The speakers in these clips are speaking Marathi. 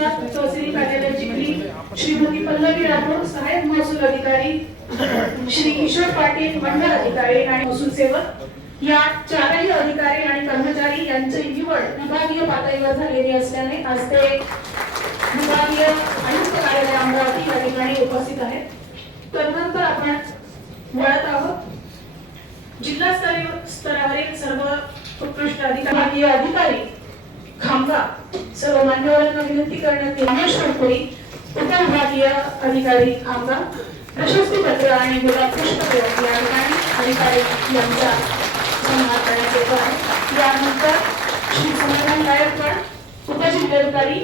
तहसीलदार तहसील कार्यालय जिंकली. श्रीमती पल्लवी राठोड सहाय्यक महसूल अधिकारी. श्री किशोर पाटील मंडळ अधिकारी आणि महसूल सेवक. या चारही अधिकारी आणि कर्मचारी यांची निवड विभागीय पातळीवर झालेली असल्याने आज ते विभागीय आयुक्त कार्यालय अमरावती या ठिकाणी उपस्थित आहेत. तदनंतर आपण वळत आहोत. जिल्हा स्तरीय स्तरावरील सर्व उत्कृष्ट अधिकारी अधिकारी खामगाव. सर्व मान्यवरांना विनंती करण्यात येईल. रमेश कडकोरी उपविभागीय अधिकारी आमदार प्रशस्ती पत्र आणि गुलाब पुष्प या ठिकाणी अधिकारी यांचा सन्मान करण्यात येतो आहे. यानंतर श्री समाधान गायकवाड उपजिल्हाधिकारी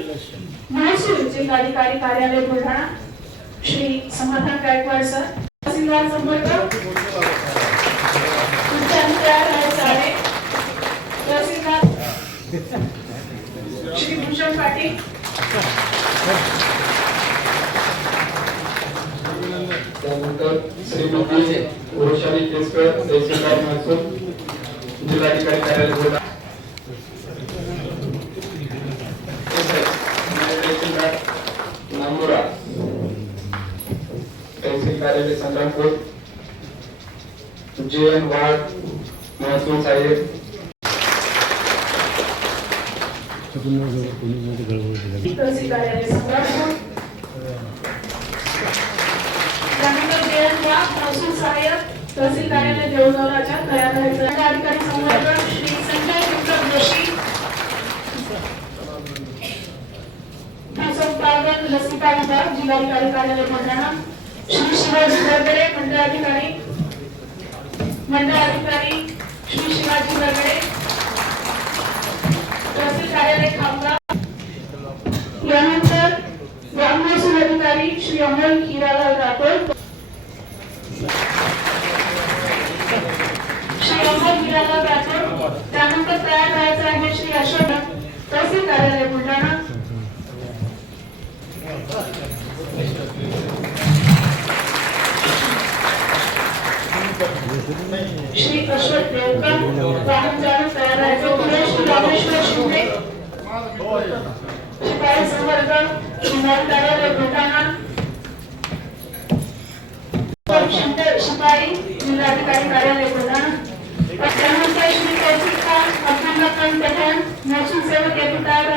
महसूल जिल्हाधिकारी कार्यालय बुलढाणा श्री समाधान गायकवाड सर तहसीलदार संपर्क उच्चारण तयार आहे तहसीलदार श्री भूषण पाटील. त्यानंतर श्रीमती वैशाली केसकर तहसीलदार महसूल जिल्हाधिकारी कार्यालय बोला नांदुरा तहसील कार्यालय संग्रामपूर. जे एन वाड महसूल साहेब. तहसील कार्यालय संग्रामपूर त्यानंतर जयंतवा महसूल सहाय्यक तहसील कार्यालय देऊळगावराच्या अधिकारी संवर्धन श्री संजय विक्रम जोशी लसिका विभाग जिल्हाधिकारी कार्यालय श्री शिवाजी बर्गडे मंडळ अधिकारी मंडळ अधिकारी श्री शिवाजी बर्गडे यानंतर ग्राम अधिकारी श्री अमोल हिरालाल राठोड श्री अमोल हिरालाल राठोड त्यानंतर तयार व्हायचं आहे श्री अशोक तहसील कार्यालय बुलढाणा. श्री अशोक देवकर वाहन चालक तयार राहायचं पुढे श्री रामेश्वर शिंदे शिपाई संवर्धन शिवाजी कार्यालय बुलढाणा शिपाई जिल्हाधिकारी कार्यालय बुलढाणा त्यानंतर श्री कौशिक खान पठाण महसूल सेवक तयार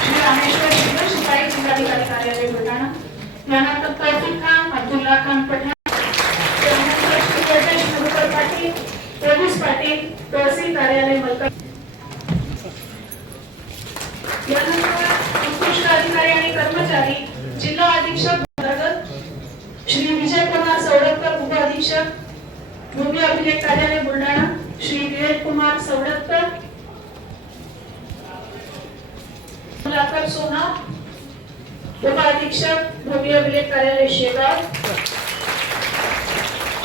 श्री रामेश्वर शिपाई जिल्हाधिकारी कार्यालय बुलढाणा खान अब्दुल्ला खान पठाण त्यानंतर श्री गणेश पाटील पाटील तहसील कार्यालय मलका यानंतर उत्कृष्ट अधिकारी आणि कर्मचारी जिल्हा अधीक्षक अंतर्गत श्री विजय कुमार सवडतकर उप अधीक्षक भूमी अभिलेख कार्यालय बुलढाणा श्री विवेक कुमार सवडतकर कमलाकर सोना उप अधीक्षक भूमी अभिलेख कार्यालय शेगाव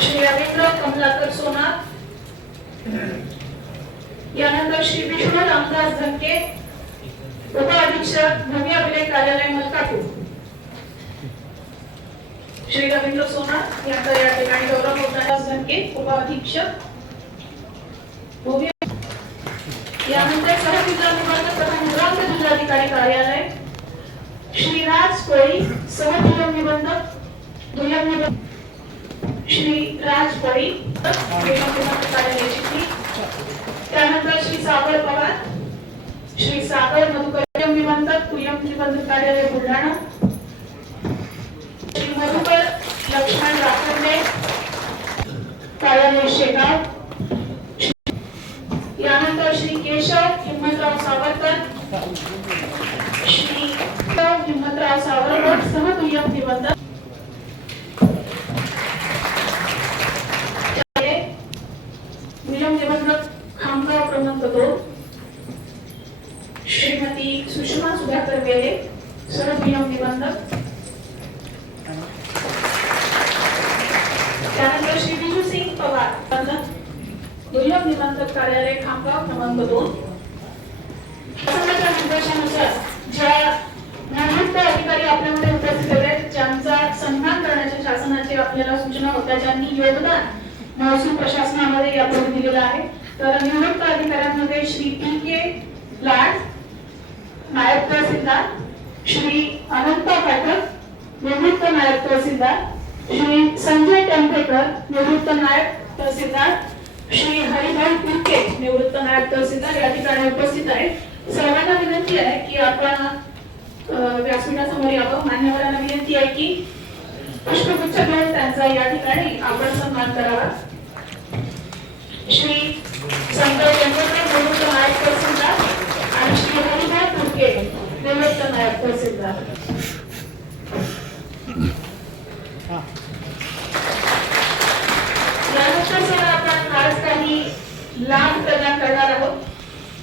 श्री रवींद्र कमलाकर सोनार यानंतर श्री विष्णू रामदास धनके उप अधीक्षक भूमी अभिलेख कार्यालय मलकापूर. श्री रवींद्र सोनार यांचा या ठिकाणी गौरव रामदास धनके उप अधीक्षक भूमी यानंतर सह जिल्हा निबंधक तथा निवृत्त जिल्हाधिकारी कार्यालय. श्रीराज कोळी सह दुय्यम निबंधक दुय्यम निबंधक. श्री राज कोळी कार्यालयाची निबंधक त्यानंतर श्री सागर पवार श्री सागर मधुकर निबंधक कुयम निबंधक कार्यालय बुलढाणा श्री मधुकर लक्ष्मण राखंडे कार्यालय शेगाव यानंतर श्री केशव हिम्मतराव सावरकर श्री हिम्मतराव सावरकर सह दुय्यम निबंधक नियम निबंधक खामगाव क्रमांक दोन श्रीमती सुषमा सुधाकर वेले सर्व नियम निबंधक त्यानंतर श्री विजू सिंग पवार निबंधक दुय्यम निबंधक कार्यालय खामगाव क्रमांक दोन शासनाच्या निर्देशानुसार ज्या निवृत्त अधिकारी आपल्यामध्ये उपस्थित आहेत ज्यांचा सन्मान करण्याच्या शासनाची आपल्याला सूचना होत्या ज्यांनी योगदान महसूल प्रशासनामध्ये यापूर्वी दिलेलं आहे. तर निवृत्त अधिकाऱ्यांमध्ये श्री पी के लाड नायब तहसीलदार श्री अनंत पाठक निवृत्त नायब तहसीलदार श्री संजय टेंभेकर निवृत्त नायब तहसीलदार श्री हरिभाई कुर्के निवृत्त नायब तहसीलदार या ठिकाणी उपस्थित आहेत. सर्वांना विनंती आहे की आपण व्यासपीठासमोर यावं. मान्यवरांना विनंती आहे की पुष्पगुच्छ घेऊन त्यांचा या ठिकाणी आपण सन्मान करावा. श्री निवृत्त तहसीलदार आणि श्री हरिभाई निवृत्त तहसीलदार. यानंतर सर आपण आज काही लाभ प्रदान करणार आहोत.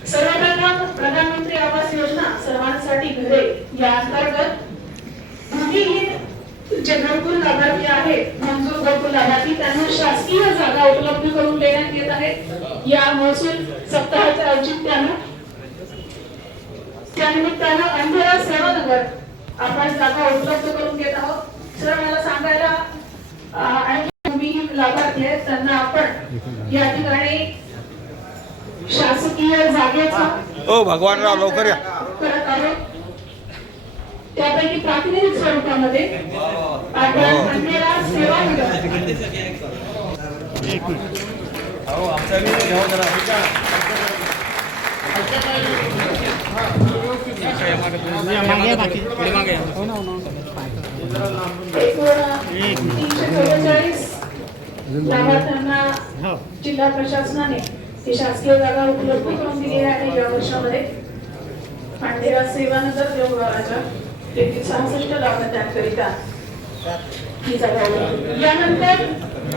सर्वप्रथम प्रधानमंत्री आवास योजना सर्वांसाठी घरे या अंतर्गत भूमिहीन जे घरकुल लाभार्थी आहेत मंजूर घरकुल लाभार्थी त्यांना जागा उपलब्ध करून देण्यात येत आहे. या महसूल सप्ताहाच्या औचित्यानं त्यानिमित्तानं अंधेरा सेवानगर आपण जागा उपलब्ध करून देत आहोत. सर मला सांगायला आणि भूमिहीन लाभार्थी आहेत त्यांना आपण या ठिकाणी शासकीय जागेचा ओ भगवानराव लवकर या. करत आहोत. त्यापैकी प्रातिनिधिक स्वरूपामध्ये आपण अंधेरा सेवानगर एकूण तीनशे चव्वेचाळीस लाभार्थ्यांना जिल्हा प्रशासनाने ती शासकीय जागा उपलब्ध करून दिली आहे या वर्षामध्ये. पांढेरा सेवानगर देवळाच्या तेथील सहासष्ट लाभार्थ्यांकरिता ही जागा यानंतर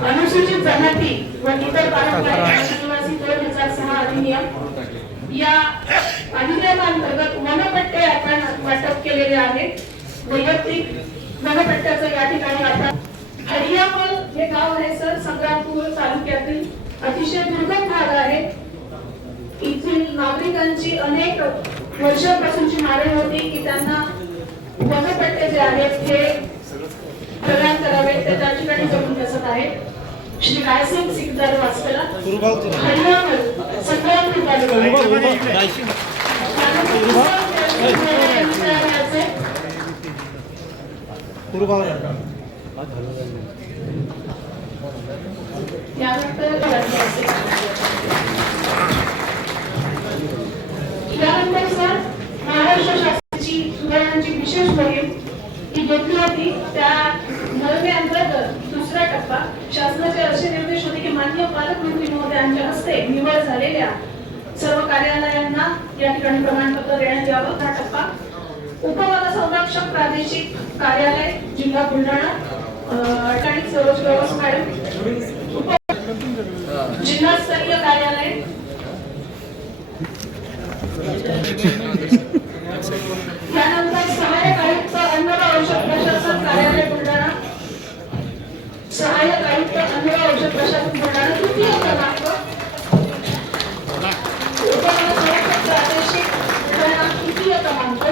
अनुसूचित जमाती व इतर पारंपरिक आदिवासी दोन हजार सहा अधिनियम या अधिनियमांतर्गत वनपट्टे आपण वाटप केलेले आहेत. वैयक्तिक वनपट्ट्याचं या ठिकाणी आपण हरियामल हे गाव आहे सर संग्रामपूर तालुक्यातील. अतिशय दुर्गम भाग आहे. इथील नागरिकांची अनेक वर्षापासूनची मागणी होती की त्यांना वनपट्टे जे आहेत हे प्रदान त्या ठिकाणी जमून बसत आहेत श्री रायसिंग सिकदार वाचकला हरियामल संग्रामपूर तालुका त्यानंतर यानंतर सर महाराष्ट्र शासनाची सुधारणांची विशेष मोहीम ही घेतली होती. त्या मोहिमेअंतर्गत दुसरा टप्पा। शासनाचे असे निर्देश होते की मान्य पालकमंत्री महोदयांच्या हस्ते निवड झालेल्या सर्व कार्यालयांना या ठिकाणी प्रमाणपत्र देण्यात यावं. हा टप्पा. उपवन संरक्षक प्रादेशिक कार्यालय जिल्हा बुलढाणा अं, अटाणी सरोज गवस मॅडम. उप जिल्हास्तरीय कार्यालय. त्यानंतर सहाय्यक आयुक्त अन्न व औषध प्रशासन कार्यालय बुलढाणा सहाय्यक आयुक्त अन्न व औषध प्रशासन बुलढाणा तृतीय क्रमांक उपवन संरक्षक प्रादेशिक बुलढाणा तृतीय क्रमांक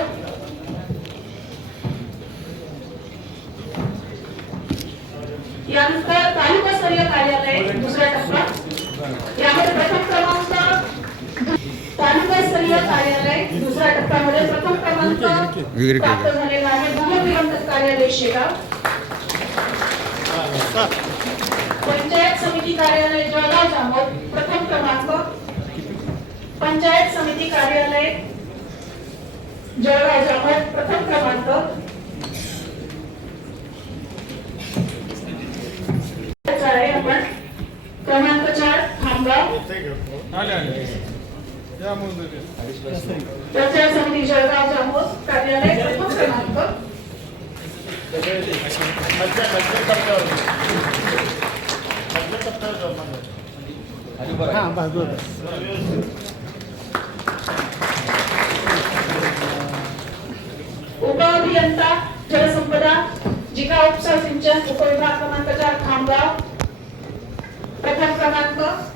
यानंतर तालुकास्तरीय कार्यालय दुसरा टप्पा यामध्ये प्रथम क्रमांक तालुकास्तरीय कार्यालय दुसऱ्या टप्प्यामध्ये प्रथम विक्री प्राप्त झालेला आहे. भूमिविरंगत कार्यालय शेगाव पंचायत समिती कार्यालय जळगाव जामोद प्रथम क्रमांक. पंचायत समिती कार्यालय जळगाव जामोद प्रथम क्रमांक. आपण. क्रमांक चार खामगाव. पंचायत समिती जळगाव जामोद कार्यालय प्रथम क्रमांक उपअभियंता जलसंपदा, जिल्हा उपसा सिंचन, उपविभाग क्रमांक चार, खामगाव. प्रथम क्रमांक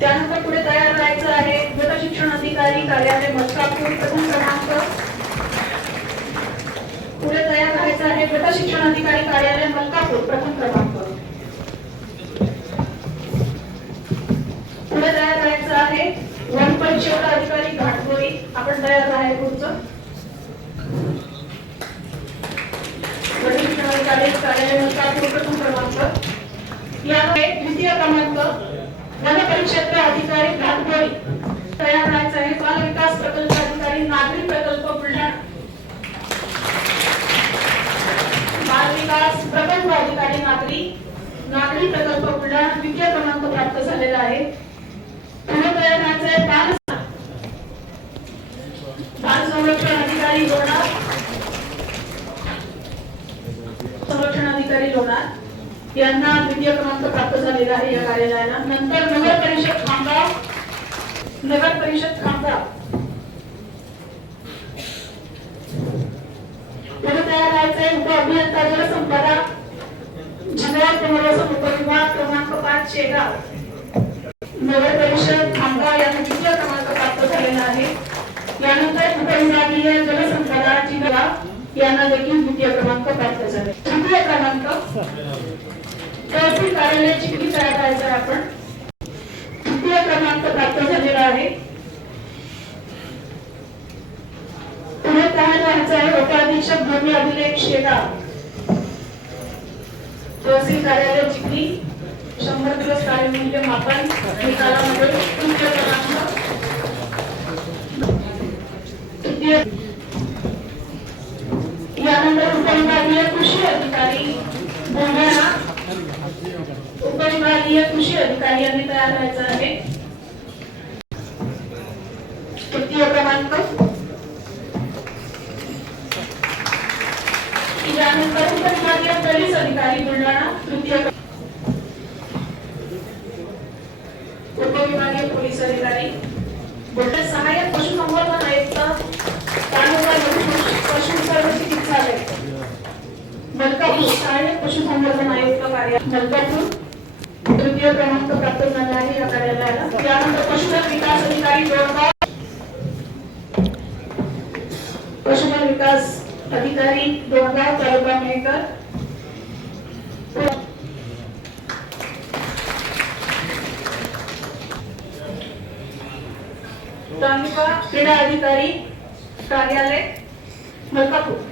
त्यानंतर पुढे तयार राहायचं आहे. गट शिक्षण अधिकारी कार्यालय मलकापूर प्रथम क्रमांक. पुढे तयार राहायचं आहे. गट शिक्षण अधिकारी कार्यालय मलकापूर प्रथम क्रमांक. पुढे तयार राहायचं आहे. वनपट्टी परिक्षेत्र अधिकारी घाटकोरी आपण तयार आहे पुढचं. अधिकारी कार्यालय मलकापूर प्रथम क्रमांक. यामध्ये द्वितीय क्रमांक. वनपरिक्षेत्र अधिकारी घाटकोरी तयार राहायचं आहे. बाल विकास प्रकल्प अधिकारी नागरी प्रकल्प बुलढाणा. बाल विकास प्रकल्प अधिकारी नागरी नागरी प्रकल्प बुलढाणा द्वितीय क्रमांक प्राप्त झालेला आहे. पुढे तयार राहायचं आहे. बाल यांना द्वितीय क्रमांक प्राप्त झालेला आहे या कार्यालयाला. नंतर नगर परिषद खामगाव नगर परिषद खामगाव पुढे तयार आहे उप अभियंता जलसंपदा जिल्हा पुनर्वसन उपविभाग क्रमांक पाच शेगाव. नगर परिषद खामगाव यांना द्वितीय क्रमांक प्राप्त झालेला आहे. यानंतर उपविभागीय जलसंपदा जिल्हा यांना देखील द्वितीय क्रमांक प्राप्त झाले तृतीय क्रमांक. कार्यालयाची कार्यालय चिखली तयार करायचं आहे आपण तृतीय क्रमांक प्राप्त झालेला आहे. पुढे तयार राहायचं आहे? उपाधीक्षक भूमी अभिलेख शेगाव. तहसील कार्यालय चिखली शंभर दिवस कार्यमूल्य मापन. निकालामध्ये तृतीय क्रमांक. यानंतर उपविभागीय कृषी अधिकारी बुलढाणा उपविभागीय कृषी अधिकारी तयार व्हायचं आहे. तृतीय क्रमांक त्यानंतर उपविभागीय पोलीस अधिकारी बुलढाणा तृतीय उपविभागीय पोलीस अधिकारी बुलढाणा सहाय्यक पशुसंवर्धन आयुक्त तालुका लघु पशु सर्व चिकित्सालय मलकापूर सहाय्यक पशुसंवर्धन आयुक्त कार्य मलकापूर तृतीय क्रमांक प्राप्त झाला आहे या कार्यालयाला. त्यानंतर पशुधन विकास अधिकारी दोडगाव पशुधन विकास अधिकारी दोडगाव तालुका मेहकर. तालुका क्रीडा अधिकारी कार्यालय मलकापूर.